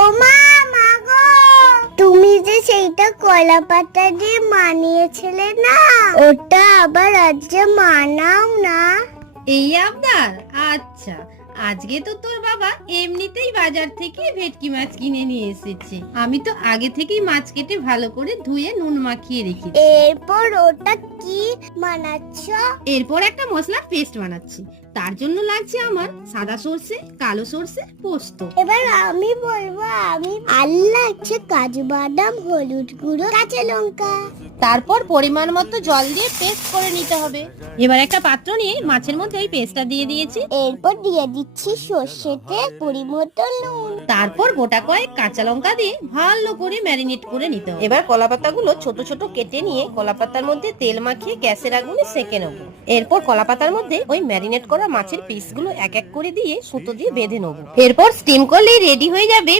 ও মা, মা গো, তুমি যে সেইটা কলা পাতা দিয়ে মানিয়েছিলে না, ওটা আবার আজকে মানাও না। এই আবদার? আচ্ছা, আজকে তো তোর বাবা এমনিতেই বাজার থেকে ভেটকি মাছ কিনে নিয়ে এসেছে। আমি তো আগে থেকেই মাছ কেটে ভালো করে ধুয়ে নুন মাখিয়ে রেখেছি। এরপর ওটা কি বানাচ্ছ? এরপর একটা মশলার পেস্ট বানাচ্ছি। তার জন্য লাগছে আমার সাদা সর্ষে, কালো সর্ষে, পোস্ত। এবার আমি বলবো, আমি আল্লাহ লাগছে কাজু বাদাম, হলুদ গুঁড়ো, কাঁচা লঙ্কা। তারপর পরিমাণ মতো জল দিয়ে পেস্ট করে নিতে হবে। এবার একটা পাত্র নিয়ে মাছের মধ্যে ওই পেস্টটা দিয়ে দিয়েছি। এরপর দিয়ে দিচ্ছি সর্ষে তেল, পরিমতো নুন। তারপর গোটা কয়েক কাঁচা লঙ্কা দিয়ে ভালো করে ম্যারিনেট করে নিতে হবে। এবার কলাপাতাগুলো ছোট ছোট কেটে নিয়ে কলাপাতার মধ্যে তেল মাখিয়ে গ্যাসের আগুনে সেঁকে নেব। এরপর কলাপাতার মধ্যে ওই ম্যারিনেট করা মাছের পিসগুলো এক এক করে দিয়ে সুতো দিয়ে বেঁধে নেব। এরপর স্টিম করলেই রেডি হয়ে যাবে